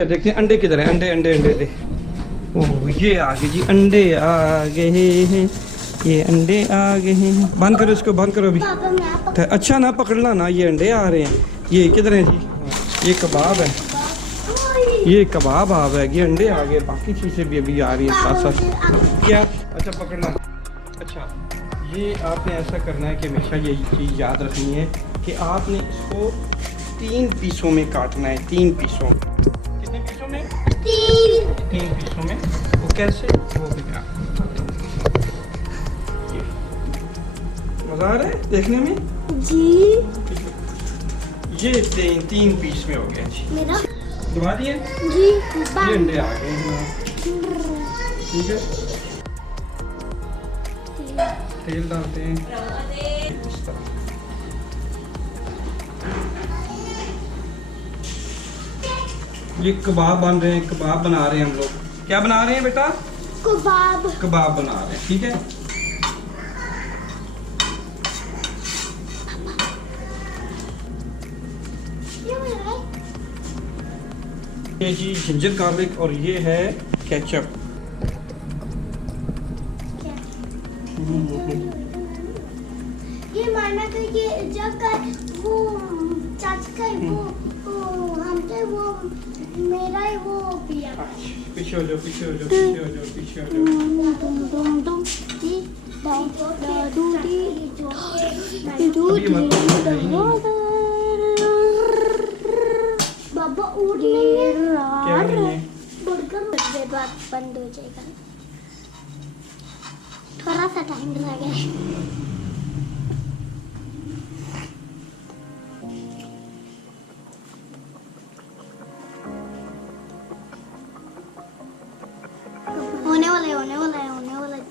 देखते हैं अंडे किधर है। अंडे अंडे अंडे दे। ओह ये आ गए जी, अंडे आ गए हैं, ये अंडे आ गए हैं। बंद करो इसको, बंद करो अभी। अच्छा ना पकड़ना ना, ये अंडे आ रहे हैं। ये किधर है जी? ये कबाब है, ये कबाब आ गया, ये अंडे आ गए, बाकी चीज़ें भी अभी आ रही हैं साथ साथ। क्या? अच्छा पकड़ना। अच्छा ये आपने ऐसा करना है कि हमेशा ये चीज़ याद रखनी है कि आपने इसको 3 पीसों में काटना है। 3 पीसों में। कितने पीसों में? 3 पीसों में। वो कैसे? वो क्या मज़ा आ रहा है देखने में जी। ये 3 पीस में हो गया जी। मेरा दबा दिए जी। ये अंडे आ गए हैं। ठीक है, तेल डालते हैं इस तरह। ये कबाब बन रहे हैं, कबाब बना रहे हैं हम लोग। क्या बना रहे हैं बेटा? कबाब। कबाब बना रहे हैं, ठीक है। ये जी जिंजर गार्लिक और ये है केचप। ये माना कि ये जब का वो चाची का वो हम थे वो मेरा ही वो पिया। पीछे हो जाओ, पीछे हो जाओ, पीछे हो जाओ, पीछे हो जाओ। बाबा उठ नहीं है। क्या नहीं है? बर्गर बाद बंद हो जाएगा, थोड़ा सा टाइम लगेगा। होने वाला है, होने वाला है, होने वाला है।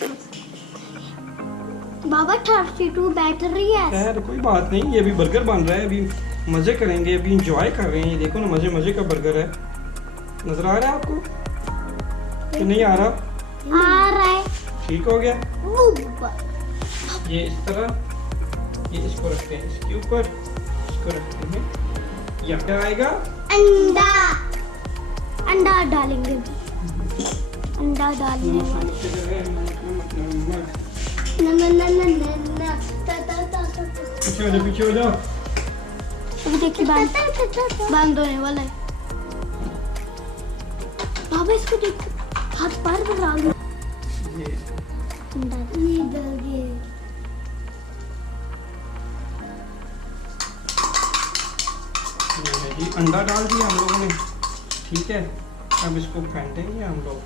बाबा 32 बैटरी है। खैर कोई बात नहीं, ये अभी बर्गर बन रहा है, अभी मजे करेंगे, अभी इंजॉय कर रहे हैं। ये देखो ना, मजे मजे का बर्गर है। नजर आ रहा है आपको कि नहीं आ रहा? आ रहा है। ठीक हो गया। बुब्बा। ये इस तरह, ये इसको रखते हैं इसके ऊपर, इसको रखते हैं। यहाँ क्या आएगा? अंडा। अंडा डालेंगे, अंडा डालने वाले। पीछे हो जाओ, पीछे हो जाओ। अभी देखिए बंद होने वाला है। बाबा इसको देख, हाथ पार पर डाल दो। ये अंडा ये डल गए। जी अंडा डाल दिया हम लोगों ने, ठीक है। अब इसको फेंटेंगे हम लोग।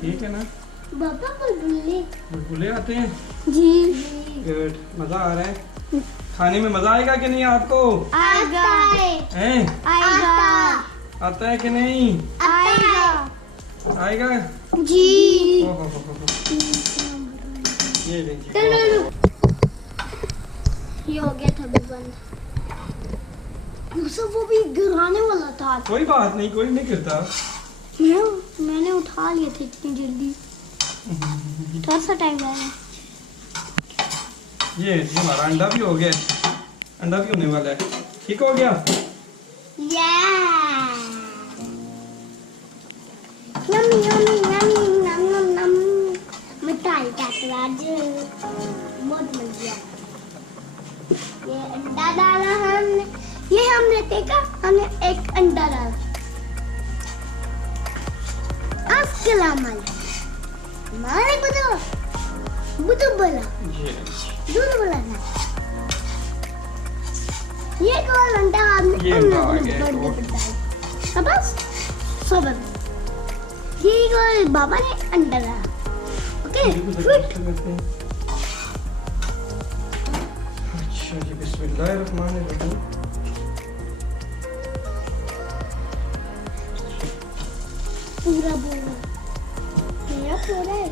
ठीक है ना? बाबा बुलबुले बुलबुले आते हैं जी। गुड, मजा आ रहा है। खाने में मजा आएगा कि नहीं आपको? आएगा, हैं? आएगा, आता है कि नहीं? आएगा आएगा जी। हो। ये देखिए, ये हो गया था अभी बंद। यूसुफ वो भी गिराने वाला था। कोई बात नहीं, कोई नहीं करता। मैंने उठा लिए थे इतनी जल्दी, थोड़ा सा टाइम लगा। ये हमारा अंडा भी हो गया, अंडा भी होने वाला है। ठीक हो गया। यम्मी यम्मी यम्मी नम नम नम। मिठाई का स्वाद बहुत मजा आया। ये अंडा डाला हमने, ये हमने देखा, हमने एक अंडा डाला। अस्सलाम वालेकुम। मारे बुदू बोला, ये दूध बोला ना। ये कौन अंडा हमने ये अंडा आ गया एक और। बस सबर। ये कौन बाबा ने अंडा डाला। ओके अच्छा जी, बिस्मिल्लाहिर्रहमानिर्रहीम। पूरा बोला मेरा पूरा है,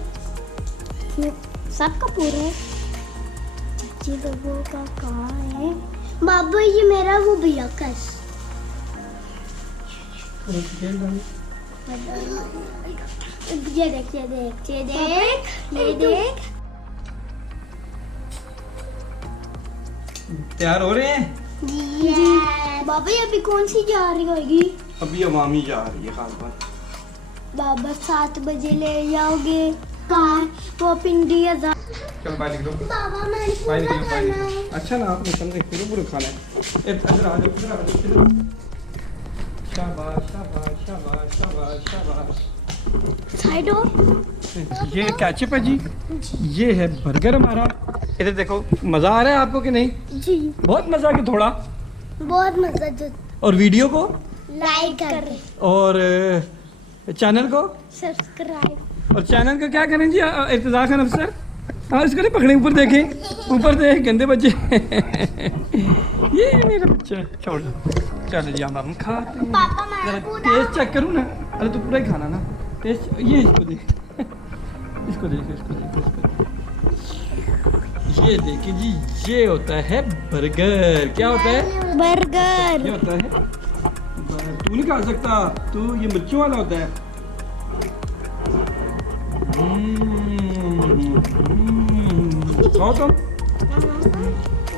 सबका पूरा है। जी बाबू का कहाँ है? बाबा ये मेरा वो भैया का है। ये देख, ये देख, ये देख, ये देख। तैयार हो रहे हैं? जी बाबा ये अभी कौन सी जा रही होगी? अभी अवामी जा रही है खास बात। बाबा 7 बजे ले जाओगे कार वो पिंडी अजा। चल बाय लिख दो। बाबा मैंने बाय पूरा लिख दो, बाय खाना लिख है। दो। अच्छा ना आपने समझे पूरा खाना है। इधर आ जाओ, इधर आ जाओ, इधर। शाबाश शाबाश शाबाश शाबाश शाबाश। साइड हो। ये केचप है जी, ये है बर्गर हमारा। इधर देखो, मज़ा आ रहा है आपको कि नहीं? जी बहुत मज़ा कि थोड़ा। बहुत मजा जो और वीडियो को लाइक करें और चैनल को सब्सक्राइब। और चैनल का क्या करें जी इर्तिज़ा खान अफसर? हाँ इसको नहीं पकड़े, ऊपर देखें, ऊपर देख गंदे बच्चे। ये मेरा बच्चा छोड़ चलो जी हम खाते हैं। पापा मैं जरा पूरा टेस्ट चेक करूँ ना? अरे तू पूरा ही खाना ना, टेस्ट ये इसको देख, इसको देख, इसको देख, इसको देख। ये देखिए जी, ये होता है बर्गर। क्या होता है? बर्गर। ये होता है तू नहीं खा सकता, तू ये बच्चों वाला होता है। खाओ तुम,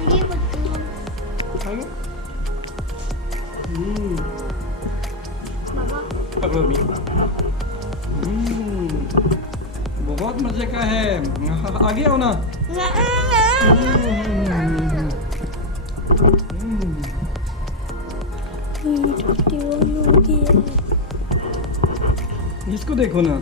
ये बच्चों खाओगे? बाबा पकड़ो भी। बहुत मजे का है। आगे आओ ना। इसको देखो ना।